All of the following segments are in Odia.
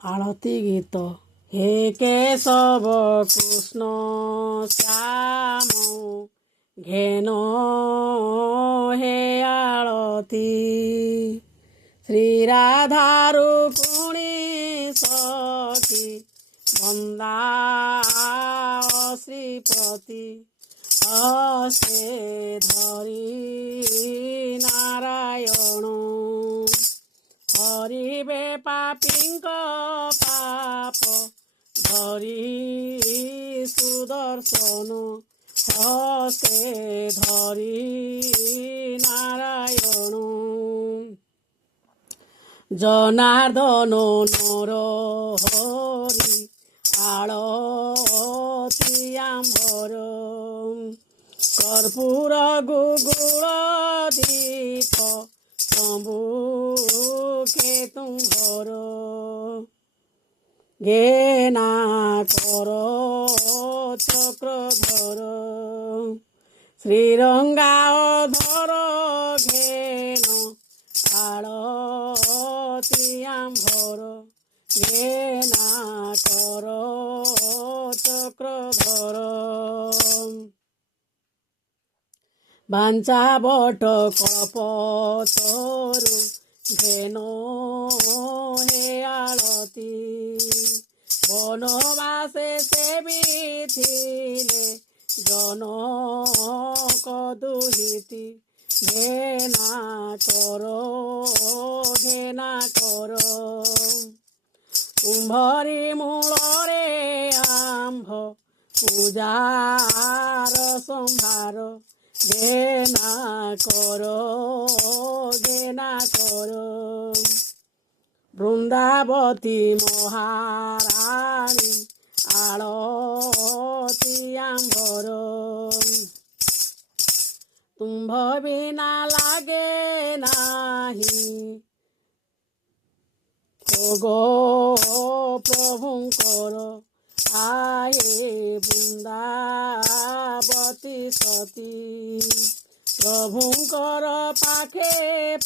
ଆଳତୀ ଗୀତ। ହେ କେଶବ କୃଷ୍ଣ ଶ୍ୟାମ ଘେନ ହେ ଆଳତୀ ଶ୍ରୀ ରାଧା ରୁକ୍ମିଣୀ ସଖୀ ବନ୍ଦାଅ ଶ୍ରୀପତି ହସ୍ତେ ଧରି ନାରାୟଣ ହରିବେ ପାପୀଙ୍କ ପାପ ଧରି ସୁଦର୍ଶନ ହସ୍ତେ ଧରି ନାରାୟଣ ଜନାର୍ଦ୍ଦନ ନର ହରି ଆଳତୀ ଆମ୍ଭର କର୍ପୂର ଗୁଗୁଳ ଦୀପ ସମ୍ମୁଖେ ତୁମ୍ଭର ଘେନା କର ଚକ୍ରଧର ଶ୍ରୀରଙ୍ଗା ଅଧର ଘେନ ଆଳତୀ ଆମ୍ଭର ଘେନା କର ଚକ୍ରଧର ବାଞ୍ଚା ବଟ କଳ୍ପତରୁ ଘେନ ହେ ଆଳତୀ ବନବାସେ ସେବିଥିଲେ ଜନକ ଦୁହିତି ଘେନା କର କୁମ୍ଭରି ମୂଳରେ ଆମ୍ଭ ପୂଜାର ସମ୍ଭାର ଘେନା କର ବୃନ୍ଦାବତୀ ମହାରାଣୀ ଆଳତୀ ଆମ୍ଭର ତୁମ୍ଭ ବିନା ଲାଗେ ନାହିଁ ଭୋଗ ପ୍ରଭୁଙ୍କର ଆଏ ବୃନ୍ଦାବତୀ ସତୀ ପ୍ରଭୁଙ୍କର ପାଖେ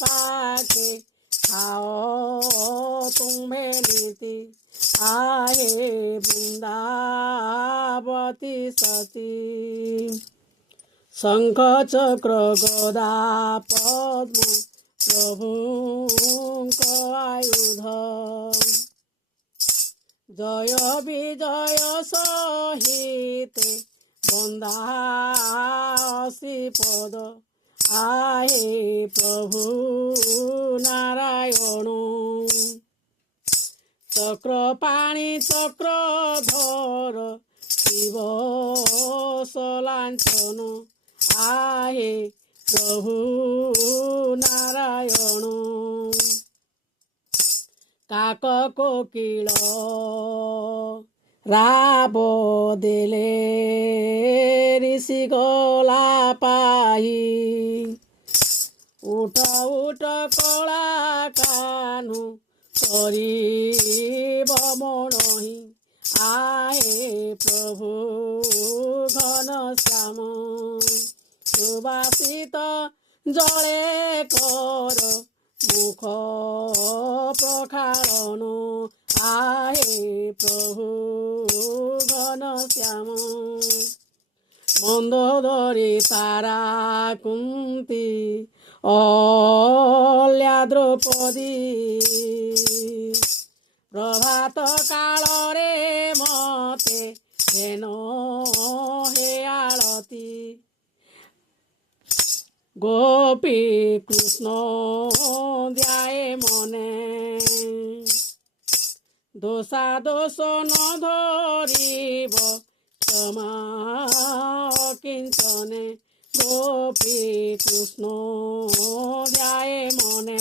ପାଖେ ଖାଅ ତୁମ୍ଭେ ନୀତି ଆଏ ବୃନ୍ଦାବତୀ ସତୀ ଶଙ୍ଖ ଚକ୍ର ଗଦା ପଦ୍ମ ପ୍ରଭୁଙ୍କ ଆୟୁଧ ଜୟ ବିଜୟ ସହିତେ ବନ୍ଦାସି ପଦ ଆଏ ପ୍ରଭୁ ନାରାୟଣ ଚକ୍ରପାଣି ଚକ୍ରଧର ଶିବ ସଲାଞ୍ଚନ ଆଏ ପ୍ରଭୁ ନାରାୟଣ କାକ କୋକିଳ ରାବ ଦେଲେ ঋଷି ଗଲା ପାହି ଉଠ ଉଠ କଳା କାହ୍ନୁ କରିବ ମଣହି ଆଏ ପ୍ରଭୁ ଘନଶ୍ୟାମ ସୁବାସିତ ଜଳେ କର মুখ প্রখালন আহে প্রভু ঘনশ্যাম মন্দোদরী তারা কুন্তি অল্যা দ্রৌপদী প্রভাত কালরে মতে হেন হে আলতী গোপী কৃষ্ণ ধ্যায়ে মনে দোষা দোষ ন ধরিব ক্ষমা কিঞ্চনে গোপী কৃষ্ণ ধ্যায়ে মনে।